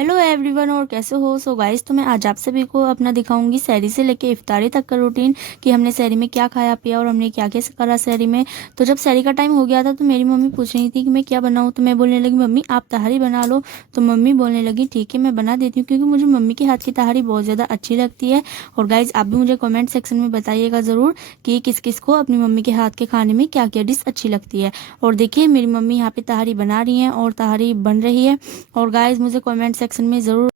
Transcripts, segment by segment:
Hello everyone, और कैसे हो? सो गाइस, तो मैं आज आप सभी को अपना दिखाऊंगी सहरी से लेके इफ्तारी तक का रूटीन कि हमने सहरी में क्या खाया पिया और हमने क्या क्या करा सहरी में। तो जब सहरी का टाइम हो गया था तो मेरी मम्मी पूछ रही थी कि मैं क्या बनाऊं, तो मैं बोलने लगी मम्मी आप तहारी बना लो। तो मम्मी बोलने लगी ठीक है मैं बना देती हूँ, क्योंकि मुझे मम्मी के हाथ की तहारी बहुत ज़्यादा अच्छी लगती है। और गाइज आप भी मुझे कॉमेंट सेक्शन में बताइएगा ज़रूर कि किस किस को अपनी मम्मी के हाथ के खाने में क्या क्या डिश अच्छी लगती है। और देखिए मेरी मम्मी यहाँ पे तहारी बना रही हैं और तहारी बन रही है। और गाइज मुझे कमेंट सेक्शन में ज़रूर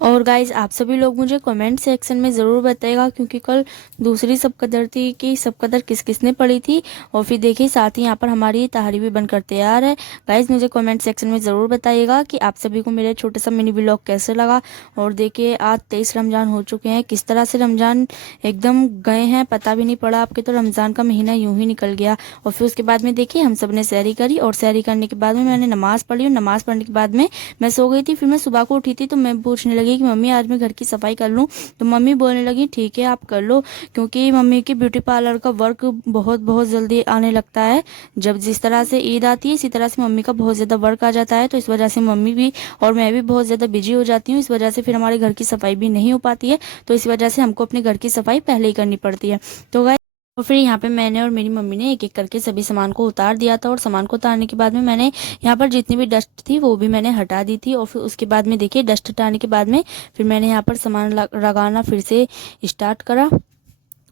और गाइज आप सभी लोग मुझे कमेंट सेक्शन में ज़रूर बताइएगा, क्योंकि कल दूसरी सब कदर थी कि सब कदर किस किसने पढ़ी थी। और फिर देखिए साथ ही यहाँ पर हमारी तहारी भी बनकर तैयार है। गाइज मुझे कमेंट सेक्शन में ज़रूर बताइएगा कि आप सभी को मेरे छोटे सा मिनी व्लॉग कैसे लगा। और देखिए आज 23 रमज़ान हो चुके हैं, किस तरह से रमज़ान एकदम गए हैं पता भी नहीं पड़ा आपके। तो रमज़ान का महीना यूं ही निकल गया। और फिर उसके बाद में देखिए हम सब ने सहरी करी और सहरी करने के बाद में मैंने नमाज़ पढ़ी और नमाज़ पढ़ने के बाद में मैं सो गई थी। फिर मैं सुबह को उठी थी तो मैं पूछने लगी कि मम्मी आज मैं घर की सफाई कर लूँ। तो मम्मी बोलने लगी ठीक है आप कर लो, क्योंकि मम्मी की ब्यूटी पार्लर का वर्क बहुत बहुत जल्दी आने लगता है। जब जिस तरह से ईद आती है इसी तरह से मम्मी का बहुत ज़्यादा वर्क आ जाता है। तो इस वजह से मम्मी भी और मैं भी बहुत ज़्यादा बिजी हो जाती हूँ। इस वजह से फिर हमारे घर की सफाई भी नहीं हो पाती है। तो इस वजह से हमको अपने घर की सफाई पहले ही करनी पड़ती है। तो और फिर यहाँ पे मैंने और मेरी मम्मी ने एक एक करके सभी सामान को उतार दिया था। और सामान को उतारने के बाद में मैंने यहाँ पर जितनी भी डस्ट थी वो भी मैंने हटा दी थी। और फिर उसके बाद में देखिए डस्ट हटाने के बाद में फिर मैंने यहाँ पर सामान लगाना फिर से स्टार्ट करा।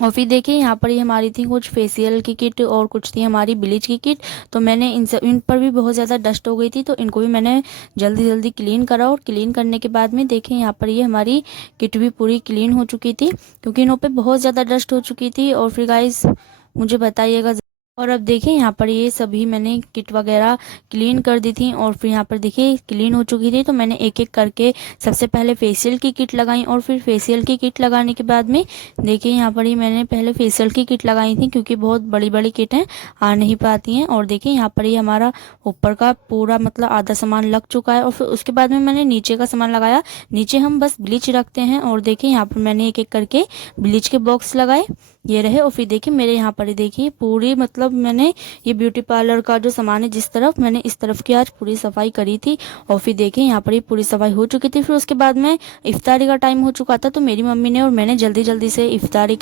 और फिर देखिए यहाँ पर ही हमारी थी कुछ फेशियल की किट और कुछ थी हमारी ब्लीच की किट। तो मैंने इन पर भी बहुत ज़्यादा डस्ट हो गई थी, तो इनको भी मैंने जल्दी जल्दी क्लीन करा। और क्लीन करने के बाद में देखिए यहाँ पर ये हमारी किट भी पूरी क्लीन हो चुकी थी, क्योंकि इनों पे बहुत ज़्यादा डस्ट हो चुकी थी। और फिर गाइस मुझे बताइएगा। और अब देखिए यहाँ पर ये सभी मैंने किट वगैरह क्लीन कर दी थी। और फिर यहाँ पर देखिए क्लीन हो चुकी थी, तो मैंने एक एक करके सबसे पहले फेशियल की किट लगाई। और फिर फेशियल की किट लगाने के बाद में देखिए यहाँ पर ही मैंने पहले फेशियल की किट लगाई थी, क्योंकि बहुत बड़ी बड़ी किट हैं आ नहीं पाती हैं। और देखिए यहाँ पर ही हमारा ऊपर का पूरा मतलब आधा सामान लग चुका है। और फिर उसके बाद में मैंने नीचे का सामान लगाया। नीचे हम बस ब्लीच रखते हैं। और देखिए यहाँ पर मैंने एक एक करके ब्लीच के बॉक्स लगाए, ये रहे। और फिर देखिए मेरे यहाँ पर देखिए पूरी मतलब मैंने ये ब्यूटी पार्लर का जो सामान है जिस तरफ मैंने इस तरफ की आज पूरी सफाई करी थी। और फिर देखिए यहाँ पर ये पूरी सफाई हो चुकी थी। फिर उसके बाद में इफ्तारी का टाइम हो चुका था, तो मेरी मम्मी ने और मैंने जल्दी जल्दी से इफ्तारी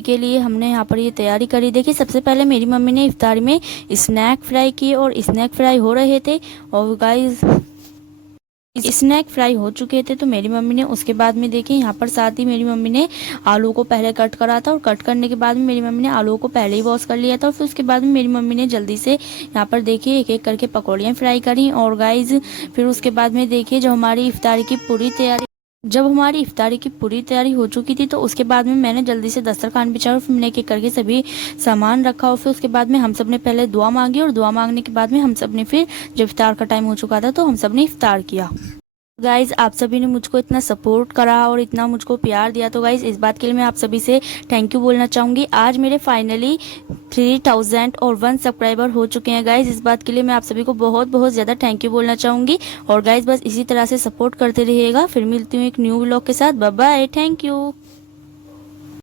के लिए हमने यहाँ पर ये तैयारी करी। देखिए सबसे पहले मेरी मम्मी ने इफ्तारी में स्नैक फ्राई किए और स्नैक फ्राई हो रहे थे। और गाइस स्नैक फ्राई हो चुके थे, तो मेरी मम्मी ने उसके बाद में देखिए यहाँ पर साथ ही मेरी मम्मी ने आलू को पहले कट करा था। और कट करने के बाद में मेरी मम्मी ने आलू को पहले ही वॉश कर लिया था। और फिर उसके बाद में मेरी मम्मी ने जल्दी से यहाँ पर देखिए एक एक करके पकौड़ियाँ फ्राई करी। और गाइज फिर उसके बाद में देखिए जब हमारी इफ्तारी की पूरी तैयारी हो चुकी थी, तो उसके बाद में मैंने जल्दी से दस्तरखान बिछाया और फिर मैंने एक एक करके सभी सामान रखा। और फिर उसके बाद में हम सब ने पहले दुआ मांगी और दुआ मांगने के बाद में हम सब ने फिर जब इफ्तार का टाइम हो चुका था तो हम सब ने इफ्तार किया। गाइज आप सभी ने मुझको इतना सपोर्ट करा और इतना मुझको प्यार दिया, तो गाइज इस बात के लिए मैं आप सभी से थैंक यू बोलना चाहूँगी। आज मेरे फाइनली 3001 सब्सक्राइबर हो चुके हैं। गाइज इस बात के लिए मैं आप सभी को बहुत बहुत ज़्यादा थैंक यू बोलना चाहूँगी। और गाइज बस इसी तरह से सपोर्ट करते रहिएगा। फिर मिलती हूँ एक न्यू व्लॉग के साथ। Bye bye, thank you.